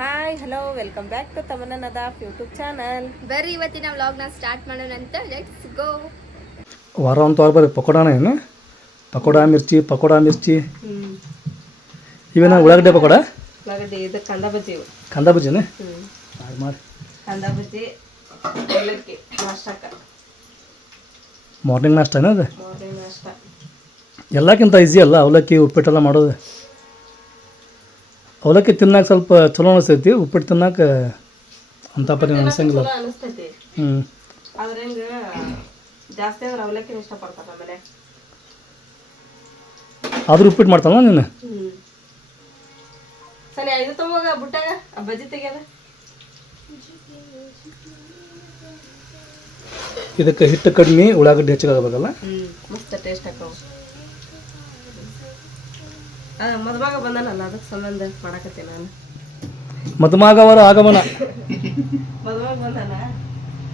Hi hello welcome back to Tamanna Nadaf YouTube channel. ಬರ್ರಿ ಇವತ್ತಿನ ವ್ಲಾಗ್ನ ಸ್ಟಾರ್ಟ್ ಮಾಡೋಣ ಅಂತ ಲೆಟ್ಸ್ ಗೋ. ವಾರ ಅಂತ ವಾರ ಬರ್ರಿ ಪಕೋಡಾನ ಏನು ಪಕೋಡ ಮಿರ್ಚಿ ಇವೇನ ಉಳ್ಳಾಗಡ್ಡೆ ಪಕೋಡ ಉಳ್ಳಾಗಡ್ಡಿ ಇದು ಕಂದ ಬಜ್ಜಿ ಕಂದ ಬಜ್ಜಿನ ಮಾಡಿ ಕಂದ ಬಜ್ಜಿ ಅವಲಕ್ಕಿ ನಾಷ್ಟಕ್ಕ ಮಾರ್ನಿಂಗ್ ನಾಷ್ಟ ಏನದು ಮಾರ್ನಿಂಗ್ ನಾಷ್ಟ ಎಲ್ಲಕ್ಕಿಂತ ಈಸಿ ಅಲ್ಲ ಅವಲಕ್ಕಿ ಉಪ್ಪಿಟ್ಟೆಲ್ಲ ಮಾಡೋದು. ಅವಲಕ್ಕಿ ತಿನ್ನಕ್ಕೆ ಸ್ವಲ್ಪ ಚಲೋ ಅನಿಸ್ತೈತಿ, ಉಪ್ಪಿಟ್ಟು ತಿನ್ನಕ್ಕೆ ಅಂತ ಪರಿ ಅನಿಸಂಗಿಲ್ಲ. ಅನಿಸ್ತೈತಿ ಆದ್ರೆ ಹಿಂಗೆ ಜಾಸ್ತಿ ಅಂದ್ರೆ ಅವಲಕ್ಕಿ ಇಷ್ಟಪಡ್ತಾರೆ ಆಮೇಲೆ ಆದ್ರೂ ಉಪ್ಪಿಟ್ಟು ಮಾಡ್ತಾನ ನೀನು. ಸರಿ ಇದು ತಗೋಗ ಬುಟ್ಟಾಗ ಬಜ್ಜಿ ತೆಗ್ಯದ. ಇದಕ್ಕೆ ಹಿಟ್ಟು ಕಡಿಮೆ ಉಳ್ಳಾಗಡ್ಡಿ ಹೆಚ್ಚಾಗಬೇಕಲ್ಲ. ಮಸ್ತ್ ಟೇಸ್ಟ್ ಹಾಕವು. ಮದುವಾಗ ಬಂದನಲ್ಲ ಅದಕ್ಕೆ ಸಂಬಂಧ ಮಾಡಕತ್ತೀನಿ ನಾನು. ಮದುಮಗವರ ಆಗಮನ ಮದುವಾಗ ಬಂದನ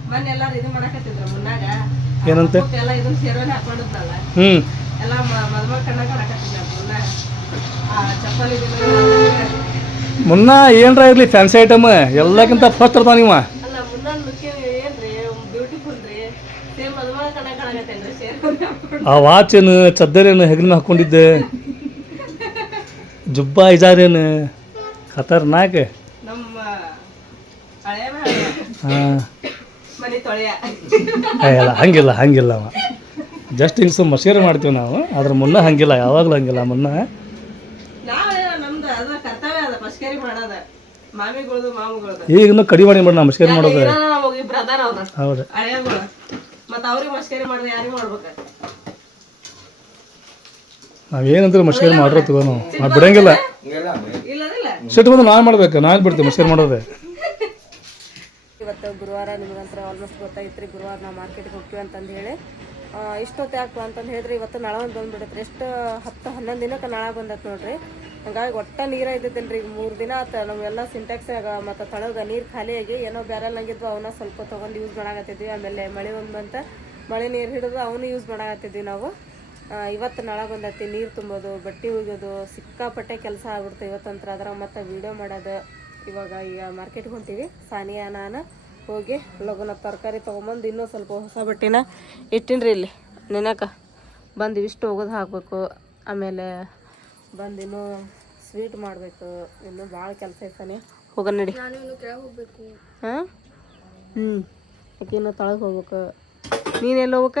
ಮೊನ್ನೆ ಎಲ್ಲಾರು ಇದು ಮಾಡಕತ್ತಿದ್ರು ಮುನ್ನಾಗ ಏನಂತ ಎಲ್ಲ ಇದನ್ನ ಸೇರ್ವನೆ ಹಾಕೊಂಡಿದ್ನಲ್ಲ ಎಲ್ಲ ಮದುವಾಗ ಕಣ್ಣಾಗ ಹಾಕತ್ತಿದ್ದ ಮುನ್ನಾಗ ಚಪ್ಪಲಿ ಮುನ್ನ ಏನ್ರ ಇರ್ಲಿ ಫ್ಯಾನ್ಸಿ ಐಟಮ್ ಎಲ್ಲಕ್ಕಿಂತ ಫಸ್ಟ್ ಇರ್ತಾವ ನೀವ. ಅಲ್ಲ ಮುನ್ನ ಲುಕ್ಕಿ ಏನ್ರಿ ಬ್ಯೂಟಿಫುಲ್ ರೀ, ಸೇಮ್ ಮದುವಾಗ ಕಣ್ಣಾಗ ಕಾಣಕತ್ತೇನ್ರಿ ಸೇರ್ವನೆ. ಆ ವಾಚೇನು ಚದ್ದರೇನು ಹೆಗಲಿನ ಹಾಕೊಂಡಿದ್ದೆ, ಜುಬ್ಬಾ ಇಜಾರೇನು ಖತರ್ನಾಕ್. ನಮ್ಮ ಹಳೆ ಹಾಂ ಮನೆ ತೊಳೆಯ ಇಲ್ಲ ಹಂಗಿಲ್ಲ ಅವ ಜಸ್ಟ್ ಹಿಂಗೆ ಸುಮ್ಮ ಶೇರ್ ಮಾಡ್ತೀವಿ ನಾವು. ಅದ್ರ ಮುನ್ನ ಹಂಗಿಲ್ಲ, ಯಾವಾಗಲೂ ಹಂಗಿಲ್ಲ. ಮುನ್ನ ನಾವೇ ನಮ್ದು ಅದ ಕರ್ತವ್ಯ ಅದ ಮಸ್ಕೇರಿ ಮಾಡೋದ ಮಾಮಿಗಳದು ಮಾಮಗಳದು. ಈಗಿನ್ನೂ ಕಡಿಮೆ ಮಾಡಿ ನಮ್ಮ ಮಸ್ಕೇರಿ ಮಾಡೋದು. ನಮಗೆ ಬ್ರದರ್ ಅವ್ರ ಹೌದು ಹಳೆಯಗಳು ಮತ್ತು ಅವ್ರಿಗೆ ಮಸ್ಕೇರಿ ಮಾಡಿದ್ರೆ ಯಾರಿಗೆ ಮಾಡ್ಬೇಕು? ನಾವೇನಂದ್ರೆ ಮಸ್ಕೇರಿ ಮಾಡ್ರೋ ತಗೋ ನಾವು ಬಿಡಂಗಿಲ್ಲ. ಇಲ್ಲದಿಲ್ಲ ಸಿಟ್ಟು ಬಂದು ನಾನು ಮಾಡ್ಬೇಕು, ನಾನು ಬಿಡ್ತೀವಿ ಮಸ್ಕೇರಿ ಮಾಡೋದು. ಇವತ್ತು ಗುರುವಾರ ನಿಮ್ಗಂತ್ರ ಆಲ್ಮೋಸ್ಟ್ ಗೊತ್ತಾಗಿತ್ತು ರೀ. ಗುರುವಾರ ನಾವು ಮಾರ್ಕೆಟ್ಗೆ ಹೋಗ್ತೀವಿ ಅಂತಂದು ಹೇಳಿ ಇಷ್ಟೊತ್ತು ಯಾಕೆ ಅಂತಂದು ಹೇಳಿದ್ರೆ ಇವತ್ತು ನಾಳೆ ಒಂದು ಬಂದುಬಿಡುತ್ತೆ. ಎಷ್ಟು 10-11 ದಿನಕ್ಕೆ ನಾಳೆ ಬಂದೈತೆ ನೋಡ್ರಿ. ಹಂಗಾಗಿ ಒಟ್ಟು ನೀರು ಇದ್ದಿದ್ದಿಲ್ಲ ರೀ. 3 ದಿನ ಆತ ನಾವೆಲ್ಲ ಸಿಂಟ್ಯಾಕ್ಸಾಗ ಮತ್ತು ತಳಗ ನೀರು ಖಾಲಿಯಾಗಿ ಏನೋ ಬ್ಯಾರಲ್ನಾಗಿದ್ವು ಅವನ್ನ ಸ್ವಲ್ಪ ತೊಗೊಂಡು ಯೂಸ್ ಮಾಡಾಕತ್ತಿದ್ವಿ. ಆಮೇಲೆ ಮಳೆ ಒಂದು ಬಂತ, ಮಳೆ ನೀರು ಹಿಡಿದು ಅವನು ಯೂಸ್ ಮಾಡಾಕತ್ತಿದ್ವಿ ನಾವು. ಇವತ್ತು ನಾಳೆ ಬಂದೈತಿ ನೀರು ತುಂಬೋದು, ಬಟ್ಟೆ ಒಗ್ಯೋದು, ಸಿಕ್ಕಾಪಟ್ಟೆ ಕೆಲಸ ಆಗ್ಬಿಡ್ತು ಇವತ್ತಂತ್ರ. ಅದ್ರ ಮತ್ತು ವೀಡಿಯೋ ಮಾಡೋದು. ಇವಾಗ ಮಾರ್ಕೆಟ್ಗೆ ಹೊಂತೀವಿ. ಸಾನಿಯಾ ನಾನು ಹೋಗಿ ಲಗುನ ತರಕಾರಿ ತೊಗೊಂಬಂದು ಇನ್ನೂ ಸ್ವಲ್ಪ ಹೊಸ ಬಟ್ಟೆನ ಇಟ್ಟಿನ್ರಿ ಇಲ್ಲಿ ನೆನಕ. ಬಂದು ಇಷ್ಟು ಒಗದು ಹಾಕಬೇಕು. ಆಮೇಲೆ ಬಂದು ಇನ್ನೂ ಸ್ವೀಟ್ ಮಾಡಬೇಕು. ಇನ್ನೂ ಭಾಳ ಕೆಲಸ ಐತಾನೆ. ಹೋಗೋಣ ನಡಿ. ಹಾಂ ಆಕಿನ್ನೂ ತಳಗೆ ಹೋಗ್ಬೇಕು. ನೀನೆಲ್ಲಿ ಹೋಗ್ಬೇಕ?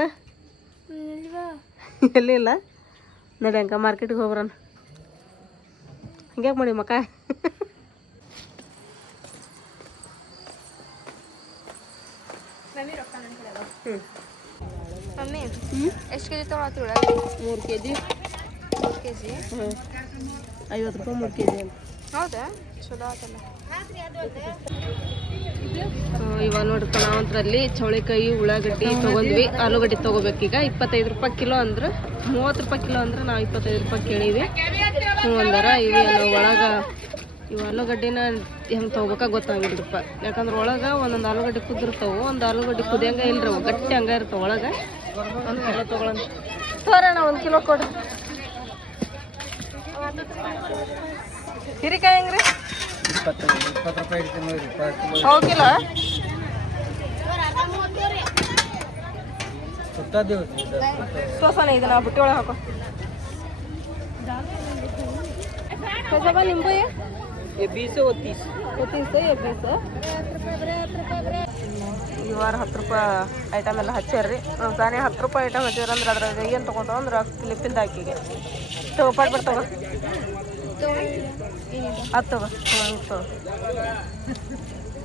ಎಲ್ಲಿಲ್ಲ ನಡಿ ಅಂಕ ಮಾರ್ಕೆಟಿಗೆ ಹೋಗ್ಬರೋಣ. ಹಂಗ್ಯಾಕೆ ಮಾಡಿ ಮಕ್ಕ ಮಮ್ಮಿ ಎಷ್ಟು ಕೆಜಿ ತೊಗೊಳತ್ತೀವಿ? 3 kg 3 ಕೆಜಿ 50 ರೂಪಾಯಿ 3 kg ಅಂತ. ಹೌದಾ? ಚಲೋ ಆತಲ್ಲ. ಇವಾಗ ನೋಡ್ರಿ ನಾವಂತ್ರಲ್ಲಿ ಚೌಳಿಕಾಯಿ ಉಳ್ಳಾಗಡ್ಡಿ ತೊಗೊಂಡ್ವಿ. ಆಲೂಗಡ್ಡೆ ತೊಗೋಬೇಕೀಗ 25 ರೂಪಾಯಿ ಕಿಲೋ ಅಂದ್ರೆ 30 ರೂಪಾಯಿ ಕಿಲೋ ಅಂದ್ರೆ ನಾವು 25 ರೂಪಾಯಿ ಕೇಳೀವಿ. ಅಂದಾರ ಇವೇನು ಒಳಗೆ ಇವು ಆಲೂಗಡ್ಡಿನ ಹೆಂಗೆ ತೊಗೋಬೇಕಾ ಗೊತ್ತಾಗಿದ್ರಪ್ಪ. ಯಾಕಂದ್ರೆ ಒಳಗೆ ಒಂದೊಂದು ಆಲೂಗಡ್ಡೆ ಕುದಿರ್ತಾವೆ, ಒಂದು ಆಲೂಗಡ್ಡೆ ಕುದಿಯಂಗೆ ಇಲ್ರಿ, ಅವು ಗಟ್ಟಿ ಹಂಗೆ ಇರ್ತಾವೆ ಒಳಗೆ. 1 ಕಿಲೋ ತೊಗೊಳೋಣ ತೋರೋಣ. 1 ಕಿಲೋ ಕೊಡ್ರಿ. ಹೀರಿಕಾಯಿ ಹೆಂಗ್ರಿ? 20 ರೂಪಾಯಿ ಹೋಗಿಲ್ಲ ತೋರ್ಸೋಣ. ಇದನ್ನ ಬುಟ್ಟಿ ಒಳಗೆ ಹಾಕೋ. ಸ್ವಲ್ಪ ನಿಂಬು ये 20 और 30 ये 20 ಈ ವಾರ 10 ರೂಪಾಯಿ ಐಟಮ್ ಎಲ್ಲ ಹಚ್ಚಾರ್ರಿ. ನಾವು ತಾನೇ 10 ರೂಪಾಯಿ ಐಟಮ್ ಹಚ್ಚಾರ ಅಂದ್ರೆ ಅದ್ರಾಗ ಏನು ತೊಗೊಂತಾವ ಅಂದ್ರೆ ಕ್ಲಿಪ್ಪಿಂದ ಹಾಕಿಗೆ ತಗೋಪಾಟ್ ಬರ್ತಾವ. ಅದು ತಗೋ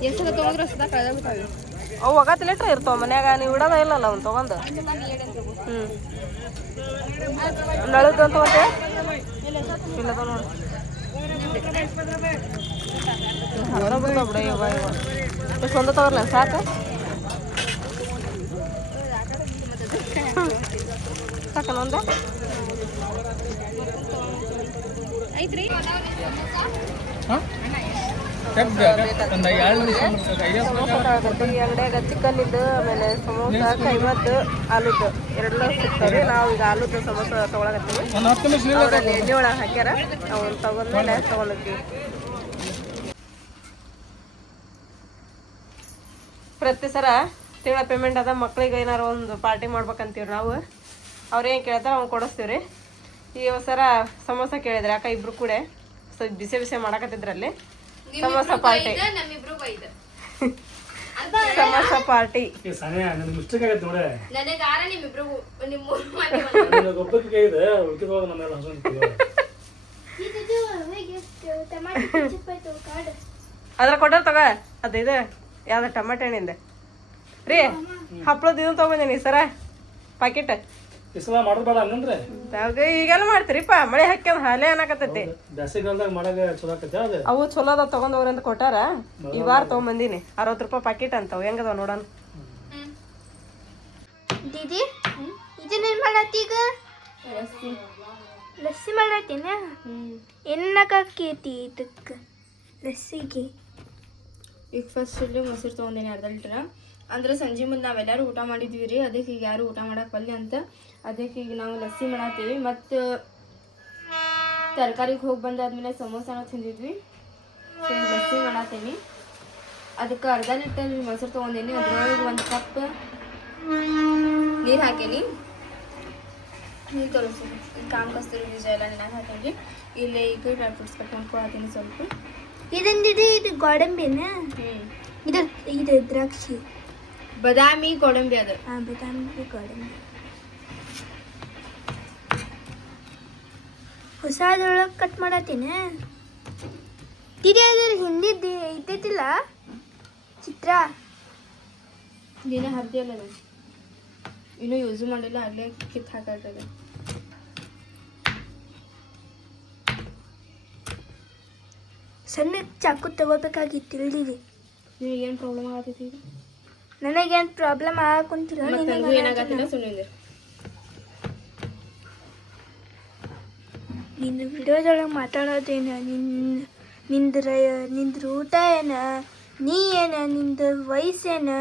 ಎಷ್ಟು ತೊಗೊಂಡ್ರೆ ಸದಾ ಕಳೆದಾಗ್ತಾವೆ. ಅವು ಒಗತ್ತು ಲೀಟ್ರ್ ಇರ್ತಾವ ಮನ್ಯಾಗ. ನೀವು ಇಡೋದ ಇಲ್ಲಲ್ಲ ಅವ್ನು ತೊಗೊಂಡು. ನಳದ್ದು ಅಂತ ಮತ್ತೆ ಇಲ್ಲದ ನೋಡಿ ಬಿಡ. ಎಷ್ಟು ಒಂದು ತಗೋರ್ಲ ಸಾಕು ಸಾಕನ ಒಂದು ಐತ್ರಿ. ಅಂಗಡಿಯಾಗ ಚಿಕನ್ ಇದ್ದು ಆಮೇಲೆ ಸಮೋಸ ಕೈಮದ್ದು ಆಲೂದು ಎರಡೂ ಸಿಗ್ತಾವ್ರಿ. ನಾವು ಈಗ ಆಲೂದು ಸಮೋಸ ತೊಗೊಳಕತ್ತೀವಿ. ಅವರಲ್ಲಿ ಎಣ್ಣೆ ಒಳಗೆ ಹಾಕ್ಯಾರ. ಅವ್ನು ತಗೊಂಡ್ಮೇಲೆ ತೊಗೊಂಡಿರ್ತೀವಿ. ಪ್ರತಿ ಸರ ತಿಂಗಳ ಪೇಮೆಂಟ್ ಅದ ಮಕ್ಳಿಗೆ ಏನಾರು ಒಂದು ಪಾರ್ಟಿ ಮಾಡ್ಬೇಕಂತೀವಿ ನಾವು. ಅವ್ರೇನು ಕೇಳ್ತಾರೆ ಅವ್ನು ಕೊಡಿಸ್ತೀವಿ ರೀ. ಈ ಸರ ಸಮೋಸ ಕೇಳಿದ್ರೆ ಅಕ್ಕ ಇಬ್ರು ಕೂಡ ಸ್ವಲ್ಪ ಬಿಸಿ ಬಿಸಿ ಮಾಡಕತ್ತಿದ್ರಲ್ಲಿ ಸಮೋಸ ಪಾರ್ಟಿ ಸಮೋಸ ಪಾರ್ಟಿ. ಅದ್ರ ಕೊಟ್ಟ ತಗ ಅದು ಇದು ಯಾವ್ದು ಟಮಾಟೆ ಹಣ್ಣಿಂದ ರೀ ಹಪ್ಳದ ಇದನ್ನು ತೊಗೊಂಡೇನಿ ಸರ ಪಾಕೆಟ್. ಈಗೆಲ್ಲ ಮಾಡ್ತೀರಿಪ್ಪ ಮಳೆ ಹಾಕ್ಯಂದ್ ಹಾಲೆ ಅನ್ನಕತ್ತೈತಿ. ಅವು ಚಲೋ ಅದಾವ ತಗೊಂಡವ್ರಿ ಅಂತ ಕೊಟ್ಟಾರ. ಈ ವಾರ ತಗೊಂಬಂದಿನಿ 60 ರೂಪಾಯಿ ಪಾಕೆಟ್ ಅಂತವ್. ಹೆಂಗದಾವ ನೋಡೋಣ. ದೀದಿ ಇದನ್ನೇನ್ ಮಾಡತ್ತಿ ಈಗ? ಲಸ್ಸಿ ಮಾಡತ್ತೀನ? ಎನ್ನಕೇತಿ ಇದಕ್ಕೆ ಲಸ್ಸಿಗೆ? ಈಗ ಫಸ್ಟ್ ಇಲ್ಲಿ ಮೊಸರು ತೊಗೊಂಡೇನಿ 1/2 ಲೀಟ್ರ. ಅಂದ್ರೆ ಸಂಜೆ ಮುಂದೆ ನಾವೆಲ್ಲರೂ ಊಟ ಮಾಡಿದ್ವಿ ರೀ. ಅದಕ್ಕೆ ಈಗ ಯಾರು ಊಟ ಮಾಡಕ್ಕೆ ಬಲ್ಲಿ ಅಂತ ಅದಕ್ಕೆ ಈಗ ನಾವು ಲಸ್ಸಿ ಮಾಡತ್ತೀವಿ. ಮತ್ತು ತರಕಾರಿಗೆ ಹೋಗಿ ಬಂದಾದ್ಮೇಲೆ ಸಮೋಸನ ತಿಂದಿದ್ವಿ. ಸೊ ಈಗ ಲಸ್ಸಿ ಮಾಡತ್ತೀನಿ. ಅದಕ್ಕೆ 1/2 ಲೀಟರ್ ಮೊಸರು ತೊಗೊಂಡೇನಿ. ಅದ್ರೊಳಗೆ 1 ಕಪ್ ನೀರು ಹಾಕೇನಿ. ನೀರು ತೊಳಸ್ತೀನಿ. ಈಗ ಕಾಮ್ ಕಸ್ತೂರಿ ಬೀಜ ಎಲ್ಲ ನೆನಾಗಿ ಹಾಕೇನಿ. ಇಲ್ಲೇ ಈಗ ಡ್ರೈ ಫ್ರೂಟ್ಸ್ ಕಟ್ ಮಾಡ್ಕೊಳತ್ತೀನಿ ಸ್ವಲ್ಪ. ಇದಂದಿದೆ ಇದು ಗೋಡಂಬಿನ? ಇದು ದ್ರಾಕ್ಷಿ ಬಾದಾಮಿ ಗೋಡಂಬಿ. ಅದು ಬಾದಾಮಿ ಗೋಡಂಬಿ ಹೊಸದ್ರೊಳಗೆ ಕಟ್ ಮಾಡತ್ತೀನಿ. ಅದ್ರ ಹಿಂದಿದ್ದು ಇದ್ದೈತಿಲ್ಲ ಚಿತ್ರ ನೀನೇ ಹರಿದಿಯಲ್ಲ. ನಾನು ಇನ್ನೂ ಯೂಸ್ ಮಾಡಿಲ್ಲ. ಅಲ್ಲೇ ಕಿತ್ತು ಹಾಕತ್ತದ. ಸಣ್ಣ ಚಾಕು ತಗೋಬೇಕಾಗಿತ್ತು. ತಿಳಿದಿದೆ ನಿನಗೇನು ಪ್ರಾಬ್ಲಮ್ ಆಗತೈತಿ? ಈಗ ನನಗೇನು ಪ್ರಾಬ್ಲಮ್ ಆಗಕುಂತಿಲ್ಲ. ಏನಾಗತ್ತಿಲ್ಲ ಸುಮ್ಮನೆ. ನಿಂದು ವಿಡಿಯೋದೊಳಗೆ ಮಾತಾಡೋದೇನು? ನಿಂದು ಊಟ ಏನ? ನೀ ಏನ? ನಿಂದು ವಯಸ್ಸೇನು?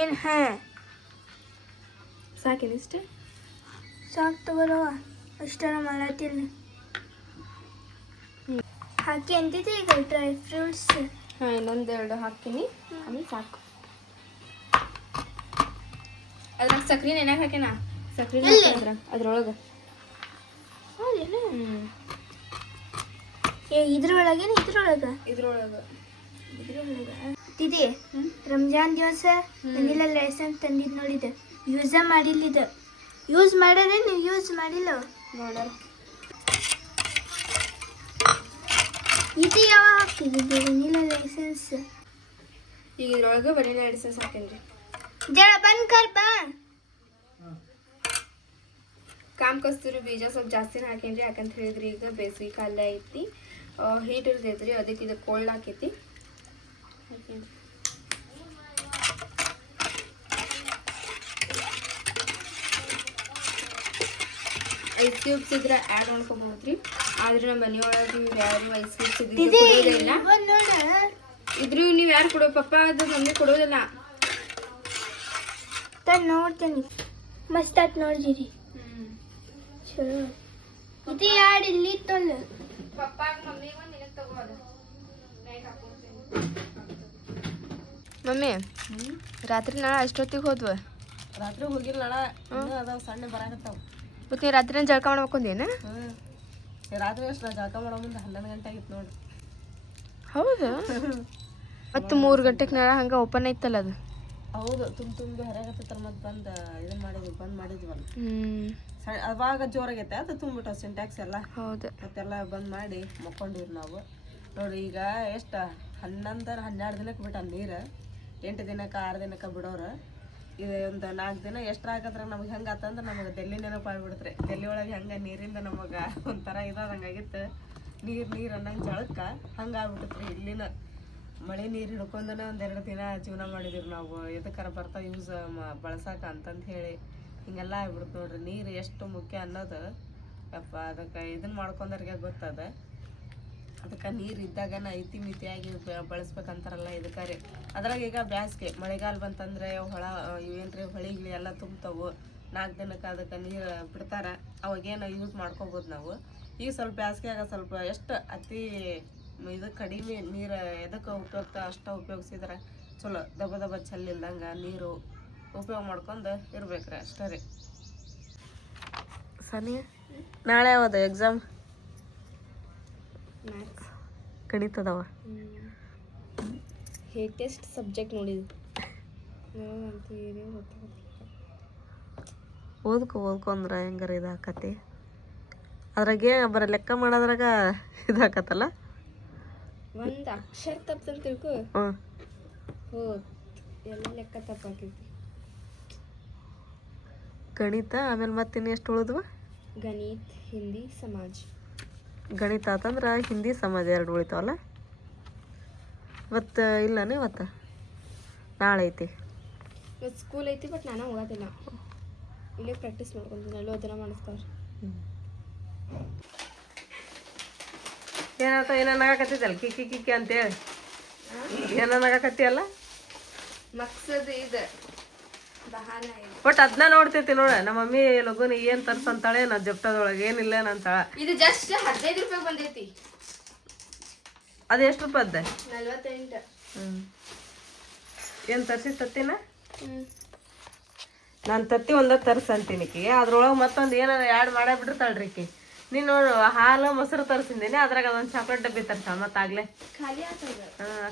ಏನು? ಸಾಕೇನಿಷ್ಟ? ಸಾಕು ತಗೋರವ. ಅಷ್ಟೆಲ್ಲ ಮಾಡತ್ತಿಲ್ಲ. ಹಾಕಿ ಅಂತಿದ್ದೆ ಈಗ ಡ್ರೈ ಫ್ರೂಟ್ಸ್. ಇನ್ನೊಂದು 2 ಹಾಕ್ತೀನಿ. ಆಮೇಲೆ ಸಾಕು. ಅದ್ರಾಗ ಸಕ್ರೆ ನೆನಾಗ ಹಾಕ್ಯಾನ. ಸಕ್ರೆ ಅದ್ರೊಳಗೆ ಹೌದೇನು? ಇದ್ರೊಳಗೇನು? ಇದ್ರೊಳಗೆ ದಿದಿ ರಂಜಾನ್ ದಿವಸ ಮನೇಲಿ ಲೈಸೆನ್ಸ್ ತಂದಿದ್ದು ನೋಡಿದ್ದೆ. ಯೂಸ ಮಾಡಿಲ್ಲ. ಇದು ಯೂಸ್ ಮಾಡೋದೇ ನೀವು ಯೂಸ್ ಮಾಡಿಲ್ಲ ನೋಡೋಣ. ಇದು ಯಾವಾಗ ಹಾಕ್ತಿದ್ದೆ ವನಿಲಾ ಲೈಸೆನ್ಸ್? ಈಗ ಇದ್ರೊಳಗೆ ವನಿಲಾ ಲೈಸೆನ್ಸ್ ಹಾಕೇನ್ರಿ. ಜರ ಬಂದ್ ಕರ್ ಬಾ. ಕಾಮ್ ಕಸ್ತೂರಿ ಬೀಜ ಸ್ವಲ್ಪ ಜಾಸ್ತಿನೇ ಹಾಕೇನ್ರಿ. ಯಾಕಂತ ಹೇಳಿದ್ರಿ ಈಗ ಬೇಸಿಗೆ ಕಾಲ ಐತಿ, ಹೀಟ್ ಇರ್ತೈತ್ರಿ. ಅದಕ್ಕೆ ಇದು ಕೋಲ್ಡ್ ಹಾಕೈತಿ. ಐಸ್ ಕ್ಯೂಬ್ಸ್ ಇದ್ರೆ ಆ್ಯಡ್ ಮಾಡ್ಕೊಬಹುದ್ರಿ. ಆದ್ರೆ ನಮ್ಮ ಮನೆಯೊಳಗೆ ಯಾರು ಐಸ್ ಕ್ಯೂಬ್ಸ್ ಇದ್ದಿಲ್ಲ. ಇದ್ರು ನೀವು ಯಾರು ಕೊಡೋ ಪಪ್ಪ? ಅದು ನಮಗೆ ಕೊಡೋದಿಲ್ಲ. ನೋಡ್ತೇನೆ ಮಸ್ತ್ ಆತ್ ನೋಡ್ದಿರಿ. ಚಲೋ ಇದು ಯಾರು ಇಲ್ಲಿ ತೊಲ್ಲ ಪಪ್ಪ ಮಮ್ಮಿ ಒಂದು ನಿನಗೆ ತಗೋದು. ಮಮ್ಮಿ ರಾತ್ರಿ ನಾಳೆ ಅಷ್ಟೊತ್ತಿಗೆ ಹೋದ್ವ? ರಾತ್ರಿ ಹೋಗಿಲ್ಲ. ಅದಾವ ಸಣ್ಣ ಬರಾಕತ್ತಾವ. ಮತ್ತೆ ನೀ ರಾತ್ರಿ ಜಳಕ ಮಾಡ್ಬೇಕಂದೇನು? ರಾತ್ರಿ ಅಷ್ಟು ಜಳಕ ಮಾಡೋ ಮುಂದೆ 11 ಗಂಟೆ ಆಗಿತ್ತು ನೋಡಿ. ಹೌದಾ? ಮತ್ತು 3 ಗಂಟೆಗೆ ನಾಳೆ ಹಂಗೆ ಓಪನ್ ಐತಲ್ಲ ಅದು. ಹೌದು. ತುಂಬಿ ಹೊರಗತ್ತಿರ್ತಾರೆ. ಮತ್ತೆ ಬಂದ್ ಮಾಡಿದ್ವಲ್ಲ. ಅವಾಗ ಜೋರಾಗೈತೆ. ಅದು ತುಂಬಿಟ್ಟು ಸಿಂಟ್ಯಾಕ್ಸ್ ಎಲ್ಲ. ಹೌದು. ಮತ್ತೆಲ್ಲ ಬಂದ್ ಮಾಡಿ ಮಕ್ಕೊಂಡಿವ್ರಿ ನಾವು. ನೋಡಿ ಈಗ ಎಷ್ಟು 11-12 ದಿನಕ್ಕೆ ಬಿಟ್ಟ ನೀರು. 8 ದಿನಕ್ಕೆ 6 ದಿನಕ್ಕೆ ಬಿಡೋರು. ಇದು ಒಂದು 4 ದಿನ ಎಷ್ಟ್ರ ಆಗತ್ರ ನಮ್ಗೆ ಹೆಂಗೆ ಆತಂದ್ರೆ ನಮಗೆ ಡೆಲ್ಲಿ ನೆನಪಾಗ್ಬಿಡ್ತ್ರಿ. ಡೆಲ್ಲಿ ಒಳಗೆ ಹೆಂಗೆ ನೀರಿಂದ ನಮಗೆ ಒಂಥರ ಇದಂಗಾಗಿತ್ತು. ನೀರು ಅನ್ನಂಗೆ ಜಳಕ್ಕೆ ಹಂಗೆ ಆಗ್ಬಿಟ್ಟಿತ್ರಿ. ಇಲ್ಲಿನ ಮಳೆ ನೀರು ಹಿಡ್ಕೊಂಡೇ 1-2 ದಿನ ಜೀವನ ಮಾಡಿದಿವಿ ನಾವು. ಎದಕ್ಕಾರ ಬರ್ತಾವೆ ಯೂಸ್ ಬಳಸಕ್ಕೆ ಅಂತಂದು ಹೇಳಿ ಹಿಂಗೆಲ್ಲ ಆಗ್ಬಿಡ್ತು ನೋಡ್ರಿ. ನೀರು ಎಷ್ಟು ಮುಖ್ಯ ಅನ್ನೋದು ಯಪ್ಪ ಅದಕ್ಕೆ ಇದನ್ನು ಮಾಡ್ಕೊಂಡವ್ರಿಗೆ ಗೊತ್ತದ. ಅದಕ್ಕೆ ನೀರು ಇದ್ದಾಗ ಐತಿ ಮಿತಿಯಾಗಿ ಬಳಸ್ಬೇಕಂತಾರಲ್ಲ ಇದಕ್ಕೆ ರೀ. ಅದ್ರಾಗ ಈಗ ಬ್ಯಾಸ್ಗೆ ಮಳೆಗಾಲ ಬಂತಂದ್ರೆ ಇವೇನ್ರಿ ಹೊಳಿಗಳು ಎಲ್ಲ ತುಂಬ್ತಾವು. 4 ದಿನಕ್ಕೆ ಅದಕ್ಕೆ ನೀರು ಬಿಡ್ತಾರೆ. ಅವಾಗೇನು ಯೂಸ್ ಮಾಡ್ಕೋಬೋದು ನಾವು. ಈಗ ಸ್ವಲ್ಪ ಬ್ಯಾಸ್ಗೆಯಾಗ ಸ್ವಲ್ಪ ಎಷ್ಟು ಅತಿ ಇದು ಕಡಿಮೆ ನೀರು ಎದಕ್ಕೆ ಉಪಯುಕ್ತ ಅಷ್ಟು ಉಪಯೋಗಿಸಿದ್ರೆ ಚಲೋ ದಬ ದಬ ಚೆಲ್ಲಿಲ್ದಂಗೆ ನೀರು ಉಪಯೋಗ ಮಾಡ್ಕೊಂಡು ಇರ್ಬೇಕ್ರಿ ಅಷ್ಟೇ ರೀ. ಸನಿ ನಾಳೆ ಯಾವದು ಎಕ್ಸಾಮ್? ಮ್ಯಾಥ್ಸ್ ಕಡಿತದವ. ಹೇಟೆಸ್ಟ್ ಸಬ್ಜೆಕ್ಟ್ ನೋಡಿದ್ದು ಓದ್ಕೊಂಡ್ರೆ ಹೆಂಗಾರ ಇದಾಕತಿ. ಅದ್ರಾಗೆ ಬರ ಲೆಕ್ಕ ಮಾಡೋದ್ರಾಗ ಇದಾಕತ್ತಲ್ಲ. ಒಂದು ಅಕ್ಷರ ತಪ್ಪಂತ ತಿಳ್ಕೊ ಹ್ಞೂ ಎಲ್ಲ ಲೆಕ್ಕ ತಪ್ಪಾಕೈತಿ. ಗಣಿತ ಆಮೇಲೆ ಮತ್ತಿನ್ನು ಎಷ್ಟು ಉಳಿದ್ವ? ಗಣಿತ, ಹಿಂದಿ, ಸಮಾಜ. ಗಣಿತ ಆತಂದ್ರೆ ಹಿಂದಿ ಸಮಾಜ 2 ಉಳಿತಾವಲ್ಲ. ಇವತ್ತು ಇಲ್ಲನೇ ಇವತ್ತು ನಾಳೆ ಐತಿ. ಇವತ್ತು ಸ್ಕೂಲ್ ಐತಿ ಬಟ್ ನಾನು ಹೋಗೋದಿಲ್ಲ, ಇಲ್ಲೇ ಪ್ರಾಕ್ಟೀಸ್ ಮಾಡ್ಕೊತೀನಿ. ಅಲ್ಲೂ ಅದನ್ನ ಮಾಡಿಸ್ತಾರೆ. ಏನಾಯ್ತು ಏನಾಗಕತ್ತಿದ್ದಲ್ಲ ಕಿಕ್ಕಿ ಕಿಕ್ಕಿ ಅಂತೇಳಿ ಏನಾಗಕತ್ತಿ ಅಲ್ಲ. ಮಕ್ಸದ್ ಇದು ಬಹಾನ ಇದು. ಬಟ್ ಅದನ್ನ ನೋಡ್ತೈತಿ ನೋಡ ನಮ್ಮ ಮಮ್ಮಿ ಲಗುನ ಏನು ತರ್ಸಂತಾಳೆ ನಾ ಜಪ್ಟದೊಳಗೆ ಏನಿಲ್ಲ ನಂತಾಳ. ಇದು ಜಸ್ಟ್ 15 ರೂಪಾಯಿ ಬಂದೈತಿ. ಅದು ಎಷ್ಟು ರೂಪಾಯ್ದ? 48. ಏನು ತರ್ಸಿ ತತ್ತಿನ? ನಾನು ತತ್ತಿ ಒಂದ ತರ್ಸಂತೀನಿ ಈಕಿಗೆ. ಅದ್ರೊಳಗೆ ಮತ್ತೊಂದು ಏನಾರ ಆ್ಯಡ್ ಮಾಡೇ ಬಿಟ್ಟಿರ್ತಾಳ್ರಿ ಈಕಿ. ನೀನು ನೋಡು ಹಾಲು ಮೊಸರು ತರಿಸಿದ್ದೀನಿ, ಅದ್ರಾಗ ಅದೊಂದು ಚಾಕ್ಲೇಟ್ ಡಬ್ಬಿ ತರ್ಸಾಳ ಮತ್ತಾಗಲೇ ಖಾಲಿ ಆಗ್ತದ.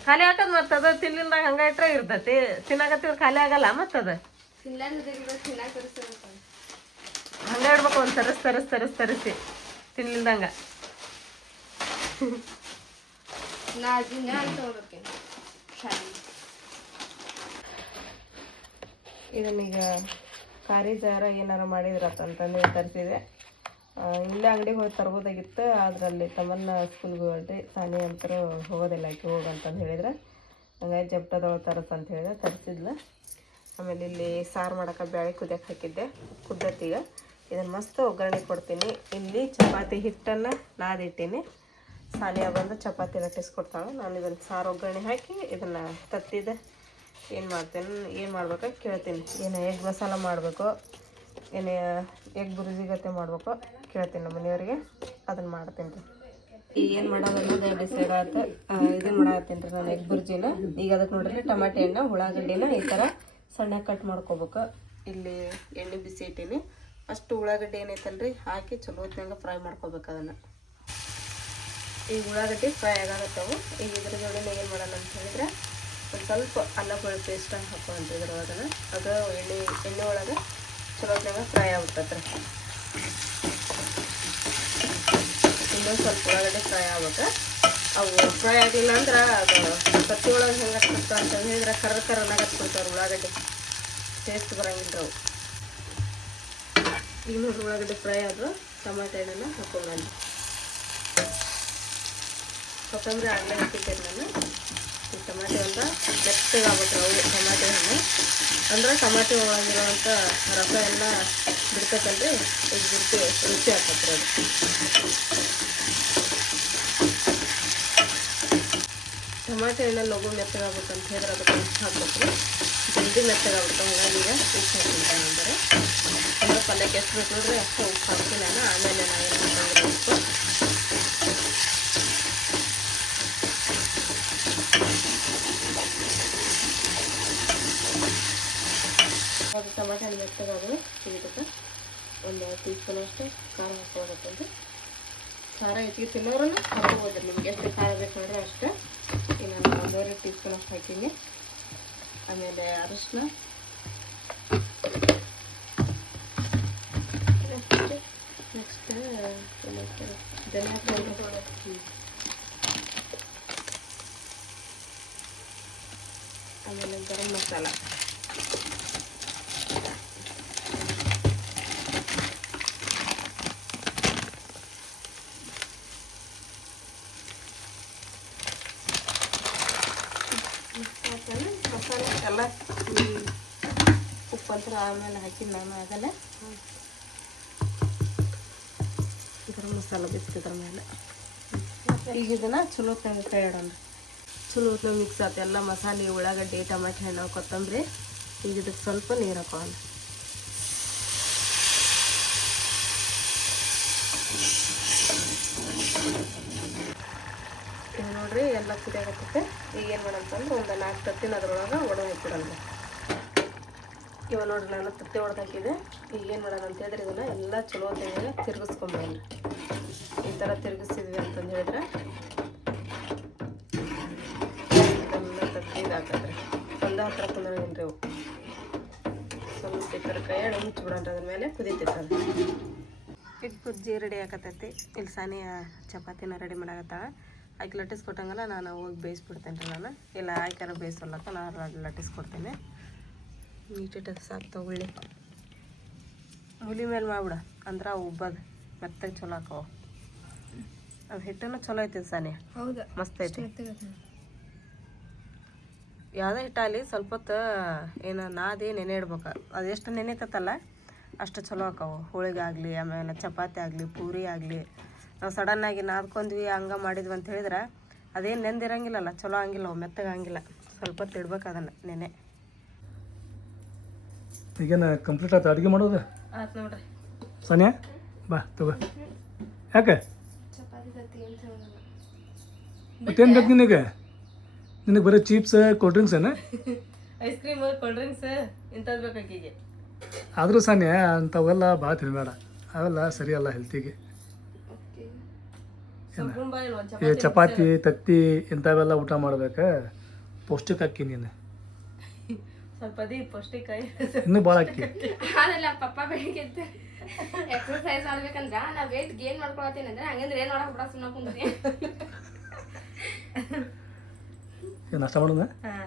ಖಾಲಿ ಹಾಕದ್ ಮತ್ತೆ ಅದು ತಿನ್ಲಿಲ್ದಾಗ ಹಂಗ ಇಟ್ರೆ ಇರ್ತೈತಿ. ತಿನ್ನಾಕತ್ತಿದ್ರೆ ಖಾಲಿ ಆಗಲ್ಲ ಮತ್ತದ ಹಂಗ ಇಡ್ಬೇಕು. ಒಂದು ತರಿಸಿ ತಿನ್ಲಿಲ್ದಂಗ. ಇದನ್ನೀಗ ಖಾರಿ ಜಾರ ಏನಾರ ಮಾಡಿದ್ರತ್ತಂತಂದು ತರಿಸಿದೆ. ಇಲ್ಲೇ ಅಂಗಡಿಗೆ ಹೋಗಿ ತರ್ಬೋದಾಗಿತ್ತು, ಅದರಲ್ಲಿ ತಮ್ಮನ್ನ ಸ್ಕೂಲ್ಗೆ ಹೋಗ್ರಿ ಸಾನಿ ಅಂತಾರೆ ಹೋಗೋದಿಲ್ಲ ಆಕೆ ಹೋಗಂತಂದು ಹೇಳಿದ್ರೆ ಹಂಗಾಗಿ ಜಪ್ಟದೊಳಗೆ ತರಸಂತ ಹೇಳಿದ್ರೆ ತರಿಸಿದ್ಲು. ಆಮೇಲೆ ಇಲ್ಲಿ ಸಾರು ಮಾಡೋಕೆ ಬೇಳೆ ಕುದಿಯಕ್ಕೆ ಹಾಕಿದ್ದೆ, ಕುದ್ದತ್ತೀಗ ಇದನ್ನು ಮಸ್ತ್ ಒಗ್ಗರಣೆ ಕೊಡ್ತೀನಿ. ಇಲ್ಲಿ ಚಪಾತಿ ಹಿಟ್ಟನ್ನು ನಾದಿಟ್ಟೀನಿ. ಸಾನಿಯಾ ಬಂದು ಚಪಾತಿ ಲಟ್ಟಿಸ್ಕೊಡ್ತಾಳೆ. ನಾನು ಇದನ್ನು ಸಾರು ಒಗ್ಗರಣೆ ಹಾಕಿ ಇದನ್ನು ತತ್ತಿದೆ ಏನು ಮಾಡ್ಬೇಕು ಕೇಳ್ತೀನಿ. ಏನು ಎಗ್ ಮಸಾಲ ಮಾಡಬೇಕು, ಏನು ಎಗ್ ಬುರ್ಜಿ ಗತೆ ಮಾಡ್ಬೇಕು ಕೇಳ್ತೀನಿ ನಮ್ಮ ಮನೆಯವರಿಗೆ. ಅದನ್ನು ಮಾಡ್ತೀನಿ ರೀ. ಏನು ಮಾಡೋದು ಅನ್ನೋದು ಡಿಸೈಡ್ ಆಯ್ತು. ಇದನ್ನು ಮಾಡತ್ತೀನಿ ರೀ ನಾನು ಎಗ್ ಬುರ್ಜಿನ. ಈಗ ಅದಕ್ಕೆ ನೋಡ್ರಿ ಟಮಾಟೆ ಹಣ್ಣು ಉಳ್ಳಾಗಡ್ಡಿನ ಈ ಥರ ಸಣ್ಣ ಕಟ್ ಮಾಡ್ಕೋಬೇಕು. ಇಲ್ಲಿ ಎಣ್ಣೆ ಬಿಸಿ ಇಟ್ಟೀನಿ. ಅಷ್ಟು ಉಳ್ಳಾಗಡ್ಡಿ ಏನೈತಲ್ರಿ ಹಾಕಿ ಚಲೋ ಹೊತ್ತಿನಂಗೆ ಫ್ರೈ ಮಾಡ್ಕೋಬೇಕು ಅದನ್ನು. ಈಗ ಉಳ್ಳಾಗಡ್ಡಿ ಫ್ರೈ ಆಗತ್ತವು. ಈಗ ಇದ್ರ ಜೋಡಿನ ಏನು ಮಾಡೋಣ ಅಂತ ಹೇಳಿದ್ರೆ ಒಂದು ಸ್ವಲ್ಪ ಅಲ್ಲ ಬೆಳ್ಳುಳ್ಳಿ ಪೇಸ್ಟ್ ಹಾಕೋಂತ ಇದ್ರೊಳಗೆ ಅದು ಎಣ್ಣೆ ಒಳಗೆ ಚಲೋ ಹೊತ್ತಿನಾಗ ಫ್ರೈ ಆಗ್ಬಿಡ್ತೈತೆ ರೀ. ಇನ್ನೊಂದು ಸ್ವಲ್ಪ ಉಳ್ಳಾಗಡ್ಡಿ ಫ್ರೈ ಆಗ್ಬೇಕು. ಅವು ಫ್ರೈ ಆಗಿಲ್ಲ ಅಂದ್ರೆ ಅದು ಕತ್ತಿ ಒಳಗೆ ಹೆಂಗೆ ಹತ್ಬಿಡ್ತಾವೆ ಅಂತ ಹೇಳಿದ್ರೆ ಕರ್ರನಾಗ ಹತ್ಬಿಡ್ತಾವ್ರಿ ಉಳ್ಳಾಗಡ್ಡಿ, ಟೇಸ್ಟ್ ಬರೋಂಗಿಲ್ಲ ಅವು. ಈಗ ನೋಡಿ ಉಳ್ಳಾಗಡ್ಡಿ ಫ್ರೈ ಆದರೂ ಟಮಾಟೆ ಹಣ್ಣನ್ನ ಹಾಕೊಂಡ್ಬಂದು ಕೊತ್ತಂಬರಿ ಆಗಲೇ ಹಾಕಿದ್ದೇನೆ ನಾನು. ಈ ಟಮಾಟೆ ಒಂದು ಮೆತ್ತಗೆ ಆಗ್ಬಿಟ್ರೆ ಅವು ಟಮಾಟೆ ಹಣ್ಣು ಅಂದ್ರೆ ಟಮಾಟೆ ಒಳಗಿರುವಂಥ ರಸ ಎಲ್ಲ ಬಿಡ್ತಕ್ಕಂದ್ರೆ ಈಗ ಬಿಡ್ತು ರುಚಿ ಆಗ್ತತ್ರಿ ಅದು. ಟಮಾಟೆ ಹಣ್ಣು ಲಘು ಮೆತ್ತಗಾಗ್ಬೇಕಂತ ಹೇಳಿದ್ರೆ ಅದಕ್ಕೆ ಉಪ್ಪು ಹಾಕ್ಬೇಕು. ಜಲ್ದಿ ಮೆತ್ತಗಾಗ್ಬಿಟ್ಟು ಹಾಗಾಗಿ ಈಗ ಉಪ್ಪು ಹಾಕ್ತೀನಿ ಅಂದರೆ ಅಂದ್ರೆ ಪಲ್ಯಕ್ಕೆ ಎಷ್ಟು ಬೇಕು ನೋಡ್ರಿ ಅಷ್ಟು ಉಪ್ಪು ಹಾಕ್ತೀನಿ ನಾನು. ಆಮೇಲೆ ನಾನು ಏನು ಹಾಕಂದ್ರೆ ಉಪ್ಪು ಅದು ಟಮಾಟೆ ಹಣ್ಣು ಮೆತ್ತಗಾದ್ರೆ ಇದಕ್ಕೆ ಒಂದು 2 ಟೀ ಸ್ಪೂನ್ ಅಷ್ಟು ಖಾರ ಹಾಕೋಬೇಕಂದ್ರೆ ಖಾರ ಹೆಚ್ಚಿಗೆ ತಿನ್ನೋರನ್ನ ಹಾಕೋಬೋದ್ರಿ. ನಿಮ್ಗೆ ಎಷ್ಟು ಖಾರ ಬೇಕು ನೋಡ್ರಿ ಅಷ್ಟೇ. ಈಗ ನಾನು 1.5 ಟೀ ಸ್ಪೂನ್ ಅಷ್ಟು ಹಾಕೀನಿ. ಆಮೇಲೆ ಅರಿಶಿನ, ನೆಕ್ಸ್ಟ್ ಧನಿಯಾ ಪೌಡರ್, ಆಮೇಲೆ ಗರಂ ಮಸಾಲ. ಮಸಾಲೆ ಎಲ್ಲ ಉಪ್ಪಂತರ ಆಮೇಲೆ ಹಾಕಿದ್ದು ನಾನು ಅದನ್ನೇ ಗರಂ ಮಸಾಲ ಬಿಸ್ತಿದ್ರ ಮೇಲೆ. ಈಗ ಇದನ್ನು ಚಲೋ ತಂಗ ಕೈ ಇಡೋಣ. ಚಲೋ ಮಿಕ್ಸ್ ಆಯ್ತು ಎಲ್ಲ ಮಸಾಲೆ, ಉಳ್ಳಾಗಡ್ಡಿ, ಟಮಾಟೆ ಹಣ್ಣು, ಕೊತ್ತಂಬರಿ. ಈಗ ಇದಕ್ಕೆ ಸ್ವಲ್ಪ ನೀರು ಹಾಕೋಣ. ನೋಡ್ರಿ ಎಲ್ಲ ಕುದಿಯಾಗತ್ತೆ. ಈಗ ಏನು ಮಾಡಂತಂದ್ರೆ ಒಂದು 4 ತತ್ತಿನ ಅದ್ರೊಳಗೆ ಒಡವು ಇಟ್ಬಿಡೋಣ. ಇವಾಗ ನೋಡ್ರಿ ನಾನು ತತ್ತಿ ಹೊಡೆದು ಹಾಕಿದೆ. ಈಗ ಏನು ಮಾಡೋಣ ಅಂತ ಹೇಳಿದ್ರೆ ಇದನ್ನು ಎಲ್ಲ ಚಲೋ ಹೊತ್ತಿಗೆ ತಿರುಗಿಸ್ಕೊಂಬಿಡೋಣ. ಈ ಥರ ತಿರುಗಿಸಿದ್ವಿ ಅಂತಂದು ಹೇಳಿದ್ರೆ ಇದೆಲ್ಲ ತತ್ತಿ ಹಾಕಿದ್ರೆ ಒಂದೇ ಹತ್ರ ಕುಂದ್ರಂಗಿಲ್ಲ ಅವು. ಸ್ವಲ್ಪ ಈ ಥರ ಕೈ ಎಡೆ ಮುಚ್ಚಿಬಿಡೋಣ. ಅದ್ರ ಮೇಲೆ ಕುದೀತಿರ್ತದೆ. ಹಿಟ್ಟು ಕುಜ್ಜಿ ರೆಡಿ ಆಗತ್ತೈತಿ. ಇಲ್ಲಿ ಸಾನಿಯ ಚಪಾತಿನ ರೆಡಿ ಮಾಡಾಕತ್ತಾಳ. ಆಕೆ ಲಟ್ಟಿಸ್ಕೊಟ್ಟಂಗಲ್ಲ ನಾನು ಹೋಗಿ ಬೇಯಿಸ್ಬಿಡ್ತೇನೆ ರೀ. ನಾನು ಇಲ್ಲ ಆಯ್ಕಾರ ಬೇಯಿಸೋಲ್ಲಕ್ಕ ನಾನು ಲಟ್ಟಿಸ್ಕೊಡ್ತೇನೆ. ನೀಟಿಟ್ಟು ಸಾಕು ತಗೊಳ್ಳಿ. ಮುಲಿ ಮೇಲೆ ಮಾಡ್ಬಿಡ ಅಂದ್ರೆ ಅವು ಉಬ್ಬದು ಮೆತ್ತಗೆ ಚಲೋ ಆಕವು. ಅದು ಹಿಟ್ಟನ್ನು ಚಲೋ ಐತಿ ಸಾನಿ. ಹೌದಾ? ಮಸ್ತ್ ಐತಿ. ಯಾವುದೇ ಹಿಟ್ಟಾಗಲಿ ಸ್ವಲ್ಪ ಹೊತ್ತು ಏನು ನಾದಿ ನೆನೆ ಇಡ್ಬೇಕು. ಅದು ಎಷ್ಟು ನೆನೆತತ್ತಲ್ಲ ಅಷ್ಟು ಚಲೋ ಆಕವು. ಹೋಳಿಗೆ ಆಗಲಿ, ಆಮೇಲೆ ಚಪಾತಿ ಆಗಲಿ, ಪೂರಿ ಆಗಲಿ. ನಾವು ಸಡನ್ನಾಗಿ ನಾದ್ಕೊಂಡ್ವಿ ಹಂಗೆ ಮಾಡಿದ್ವಿ ಅಂತ ಹೇಳಿದ್ರೆ ಅದೇನು ನೆಂದಿರಂಗಿಲ್ಲಲ್ಲ, ಚಲೋ ಹಂಗಿಲ್ಲ, ಅವು ಮೆತ್ತಗೆ ಹಂಗಿಲ್ಲ. ಸ್ವಲ್ಪ ಹೊತ್ತು ಇಡ್ಬೇಕು ಅದನ್ನು ನೆನೆ. ಈಗೇನು ಕಂಪ್ಲೀಟ್ ಆಯ್ತು ಅಡುಗೆ ಮಾಡೋದು? ಆಯ್ತು ನೋಡ್ರಿ. ಸಾನಿಯಾ ಬಾ ತಗೋ. ಯಾಕೆ ಚಪಾತಿ ತತ್ತಿ ಏನು ಚಲೋ ಮತ್ತೇನು ಬೇಕು ನಿನಗೆ? ನಿನಗೆ ಬರೀ ಚೀಪ್ಸ್ ಕೋಲ್ಡ್ ಡ್ರಿಂಕ್ಸ್ ಏನ? ಐಸ್ ಕ್ರೀಮ್, ಕೋಲ್ಡ್ ಡ್ರಿಂಕ್ಸ್ ಇಂಥದ್ದು ಬೇಕಾಕೀಗೆ. ಆದರೂ ಸಾನ್ಯ ಅಂಥವೆಲ್ಲ ಭಾಳ ತಿನ್ನಬೇಡ. ಅವೆಲ್ಲ ಸರಿಯಲ್ಲ ಹೆಲ್ತಿಗೆ. ಈ ಚಪಾತಿ ತತ್ತಿ ಇಂಥವೆಲ್ಲ ಊಟ ಮಾಡ್ಬೇಕು. ಪೌಷ್ಟಿಕ ಅಕ್ಕಿ ನೀನು. ಸ್ವಲ್ಪ ಪೌಷ್ಟಿಕ ಇನ್ನೂ ಭಾಳ ಅಕ್ಕಿ. ಅದಲ್ಲ ಪಪ್ಪ ಬೆಳಿಗ್ಗೆ ಎದ್ದು ಎಕ್ಸರ್ಸೈಸ್ ಮಾಡ್ಬೇಕಂದ್ರ ನಾ ವೇಟ್ ಗೇನ್ ಮಾಡ್ಕೊಳತ್ತೀನಿ ಅಂದ್ರೆ ಹಂಗಂದ್ರೆ ಏನು ಮಾಡಕ್ ಬಿಡ ಸುಮ್ಮನೆ ಕುಂದ್ರಿ. ನಾಷ್ಟ ಮಾಡೋಣ. ಹಾಂ